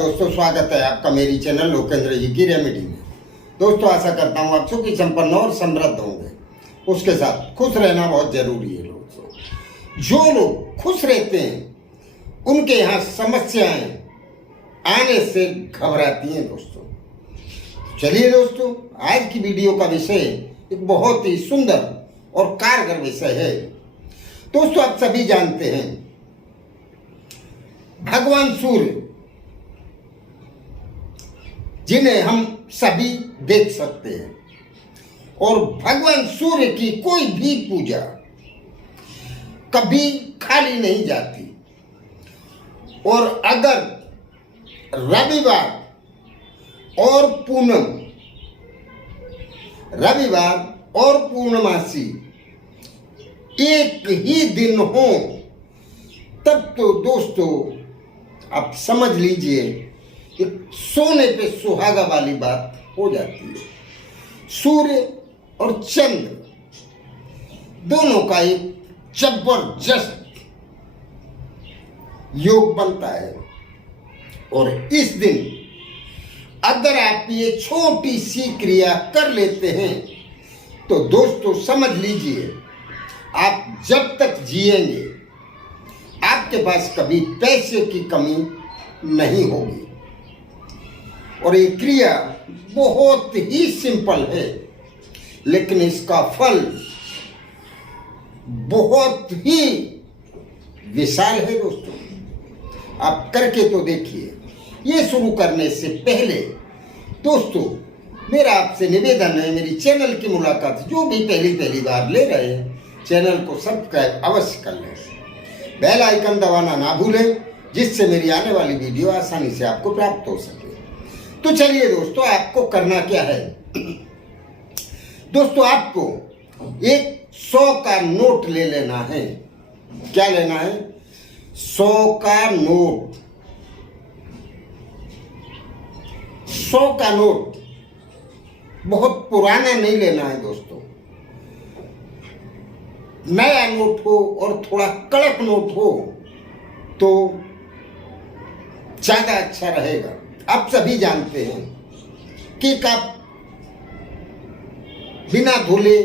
दोस्तों, स्वागत है आपका मेरी चैनल लोकेंद्र जी की रेमेडी में। दोस्तों, आशा करता हूँ आप सुखी संपन्न और समृद्ध होंगे। उसके साथ खुश रहना बहुत जरूरी है। दोस्तों, जो लोग खुश रहते हैं उनके यहाँ समस्याएं आने से घबराती हैं। दोस्तों, चलिए दोस्तों, आज की वीडियो का विषय एक बहुत ही सुंदर और कारगर विषय है। दोस्तों, आप सभी जानते हैं भगवान सूर्य, जिन्हें हम सभी देख सकते हैं, और भगवान सूर्य की कोई भी पूजा कभी खाली नहीं जाती। और अगर रविवार और पूर्णमासी एक ही दिन हो, तब तो दोस्तों आप समझ लीजिए एक सोने पे सुहागा वाली बात हो जाती है। सूर्य और चंद्र दोनों का एक जबरदस्त योग बनता है। और इस दिन अगर आप ये छोटी सी क्रिया कर लेते हैं तो दोस्तों समझ लीजिए आप जब तक जिएंगे आपके पास कभी पैसे की कमी नहीं होगी। और ये क्रिया बहुत ही सिंपल है, लेकिन इसका फल बहुत ही विशाल है। दोस्तों, आप करके तो देखिए। ये शुरू करने से पहले दोस्तों मेरा आपसे निवेदन है, मेरी चैनल की मुलाकात जो भी पहली बार ले रहे हैं चैनल को सब्सक्राइब अवश्य कर लें, बेल आइकन दबाना ना भूलें, जिससे मेरी आने वाली वीडियो आसानी से आपको प्राप्त हो सके। तो चलिए दोस्तों, आपको करना क्या है। दोस्तों, आपको एक 100 का नोट ले लेना है। क्या लेना है? 100 का नोट। 100 का नोट बहुत पुराना नहीं लेना है दोस्तों। नया नोट हो और थोड़ा कड़क नोट हो तो ज्यादा अच्छा रहेगा। आप सभी जानते हैं कि आप बिना धुले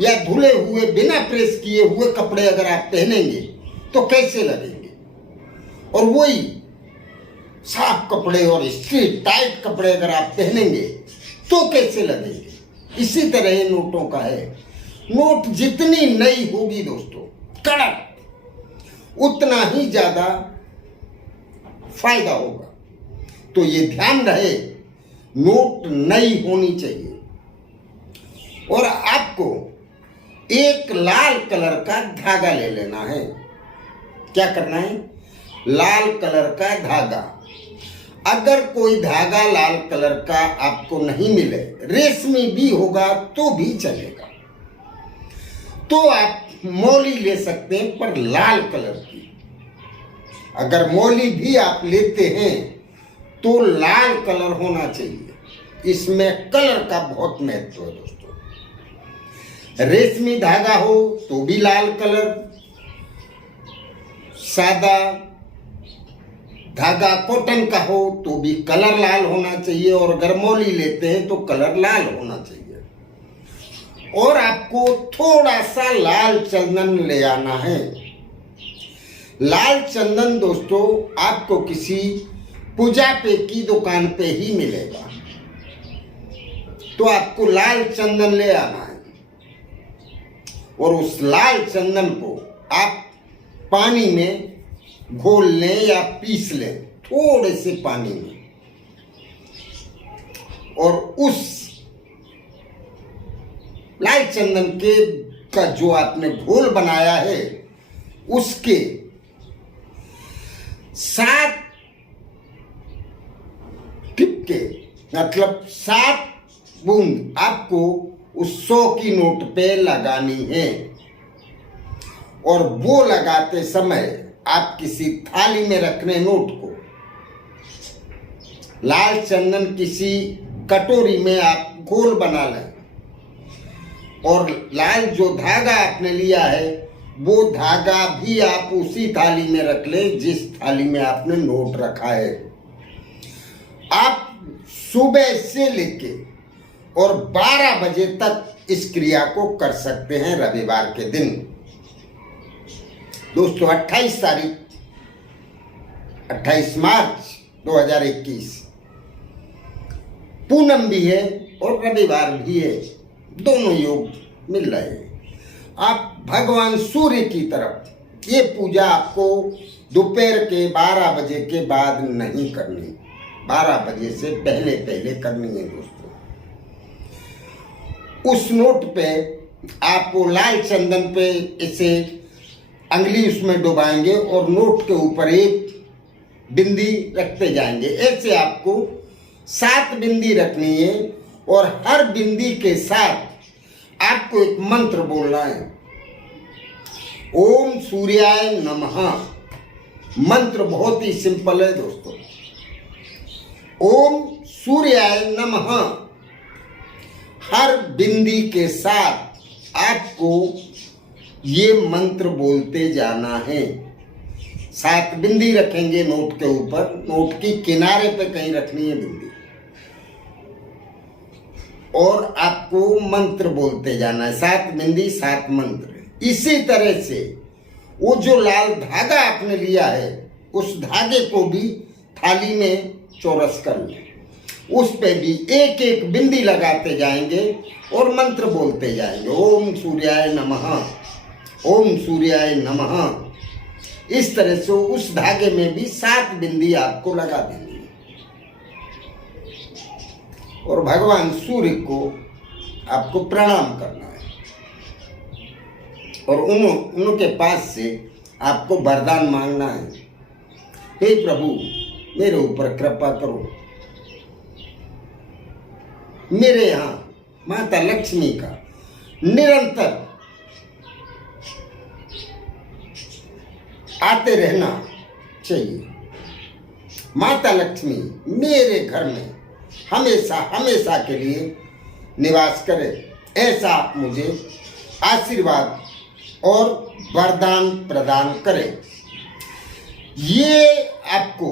या धुले हुए बिना प्रेस किए हुए कपड़े अगर आप पहनेंगे तो कैसे लगेंगे, और वही साफ कपड़े और स्ट्रीट टाइट कपड़े अगर आप पहनेंगे तो कैसे लगेंगे। इसी तरह ये नोटों का है। नोट जितनी नई होगी दोस्तों, कड़क, उतना ही ज्यादा फायदा होगा। तो ये ध्यान रहे, नोट नई होनी चाहिए। और आपको एक लाल कलर का धागा ले लेना है। क्या करना है? लाल कलर का धागा। अगर कोई धागा लाल कलर का आपको नहीं मिले, रेशमी भी होगा तो भी चलेगा, तो आप मौली ले सकते हैं, पर लाल कलर की। अगर मौली भी आप लेते हैं तो लाल कलर होना चाहिए। इसमें कलर का बहुत महत्व है दोस्तों। रेशमी धागा हो तो भी लाल कलर, सादा धागा कॉटन का हो तो भी कलर लाल होना चाहिए, और अगर मौली लेते हैं तो कलर लाल होना चाहिए। और आपको थोड़ा सा लाल चंदन ले आना है। लाल चंदन दोस्तों आपको किसी पूजा पे की दुकान पे ही मिलेगा, तो आपको लाल चंदन ले आना है। और उस लाल चंदन को आप पानी में घोल लें या पीस लें, थोड़े से पानी में, और उस लाल चंदन के का जो आपने घोल बनाया है उसके 7 टिपके, मतलब 7 बूंद आपको उस 100 की नोट पे लगानी है। और वो लगाते समय आप किसी थाली में रखने नोट को, लाल चंदन किसी कटोरी में आप घोल बना लें, और लाल जो धागा आपने लिया है वो धागा भी आप उसी थाली में रख लें जिस थाली में आपने नोट रखा है। आप सुबह से लेके और 12 बजे तक इस क्रिया को कर सकते हैं रविवार के दिन। दोस्तों 28 मार्च 2021 पूनम भी है और रविवार भी है, दोनों योग मिल रहे हैं। आप भगवान सूर्य की तरफ ये पूजा आपको दोपहर के 12 बजे के बाद नहीं करनी, 12 बजे से पहले पहले करनी है दोस्तों। उस नोट पे आप वो लाल चंदन पे इसे अंगली उसमें डुबाएंगे और नोट के ऊपर एक बिंदी रखते जाएंगे। ऐसे आपको 7 बिंदी रखनी है और हर बिंदी के साथ आपको एक मंत्र बोलना है, ओम सूर्याय नमः। मंत्र बहुत ही सिंपल है दोस्तों, ओम सूर्याय नमः। हर बिंदी के साथ आपको ये मंत्र बोलते जाना है। 7 बिंदी रखेंगे नोट के ऊपर, नोट की किनारे पे कहीं रखनी है बिंदी, और आपको मंत्र बोलते जाना है। 7 बिंदी 7 मंत्र। इसी तरह से वो जो लाल धागा आपने लिया है उस धागे को भी थाली में चौरस कर लें, उस पे भी एक एक बिंदी लगाते जाएंगे और मंत्र बोलते जाएंगे, ओम सूर्याय नमः, ओम सूर्याय नमः। इस तरह से उस धागे में भी 7 बिंदी आपको लगा देनी है और भगवान सूर्य को आपको प्रणाम करना है और उनके पास से आपको वरदान मांगना है, हे प्रभु मेरे ऊपर कृपा करो, मेरे यहाँ माता लक्ष्मी का निरंतर आते रहना चाहिए। माता लक्ष्मी मेरे घर में हमेशा हमेशा के लिए निवास करे, ऐसा आप मुझे आशीर्वाद और वरदान प्रदान करें। ये आपको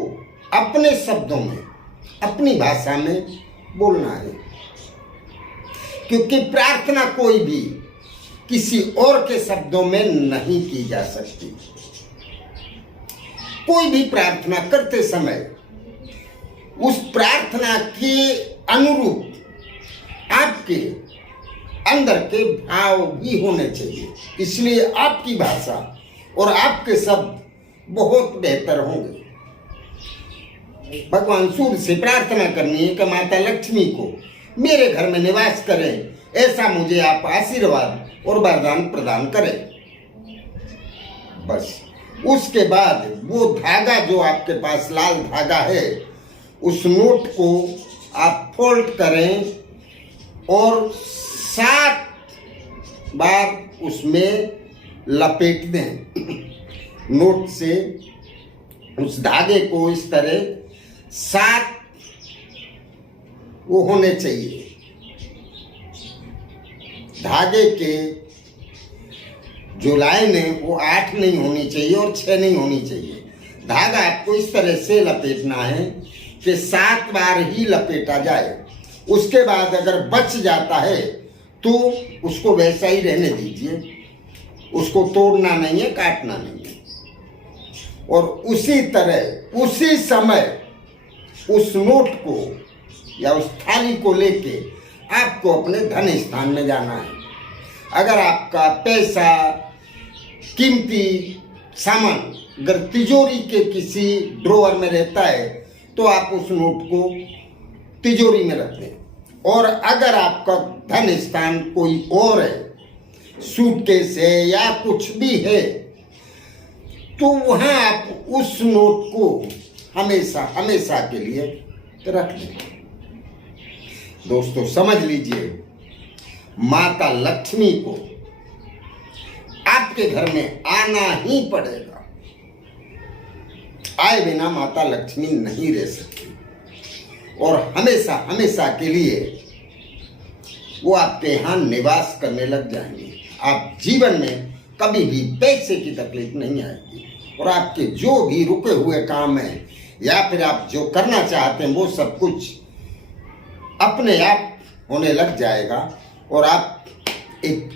अपने शब्दों में, अपनी भाषा में बोलना है, क्योंकि प्रार्थना कोई भी किसी और के शब्दों में नहीं की जा सकती। कोई भी प्रार्थना करते समय उस प्रार्थना के अनुरूप आपके अंदर के भाव भी होने चाहिए, इसलिए आपकी भाषा और आपके शब्द बहुत बेहतर होंगे। भगवान सूर्य से प्रार्थना करनी है कि माता लक्ष्मी को मेरे घर में निवास करें, ऐसा मुझे आप आशीर्वाद और वरदान प्रदान करें। बस उसके बाद वो धागा जो आपके पास लाल धागा है, उस नोट को आप फोल्ड करें और 7 बार उसमें लपेट दें। नोट से उस धागे को इस तरह 7 वो होने चाहिए। धागे के जो लाइन है वो 8 नहीं होनी चाहिए और 6 नहीं होनी चाहिए। धागा आपको इस तरह से लपेटना है कि 7 बार ही लपेटा जाए। उसके बाद अगर बच जाता है तो उसको वैसा ही रहने दीजिए, उसको तोड़ना नहीं है, काटना नहीं है। और उसी तरह उसी समय उस नोट को या उस थाली को लेके आपको अपने धन स्थान में जाना है। अगर आपका पैसा, कीमती सामान अगर तिजोरी के किसी ड्रॉअर में रहता है तो आप उस नोट को तिजोरी में रख दें, और अगर आपका धन स्थान कोई और है, सूटकेस है या कुछ भी है, तो वहां आप उस नोट को हमेशा हमेशा के लिए रख दें। दोस्तों समझ लीजिए, माता लक्ष्मी को आपके घर में आना ही पड़ेगा। आए बिना माता लक्ष्मी नहीं रह सकती, और हमेशा हमेशा के लिए वो आपके यहाँ निवास करने लग जाएंगे। आप जीवन में कभी भी पैसे की तकलीफ नहीं आएगी, और आपके जो भी रुके हुए काम हैं या फिर आप जो करना चाहते हैं वो सब कुछ अपने आप होने लग जाएगा और आप एक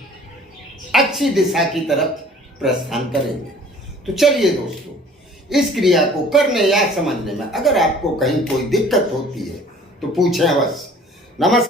अच्छी दिशा की तरफ प्रस्थान करेंगे। तो चलिए दोस्तों, इस क्रिया को करने या समझने में अगर आपको कहीं कोई दिक्कत होती है तो पूछें अवश्य। नमस्कार।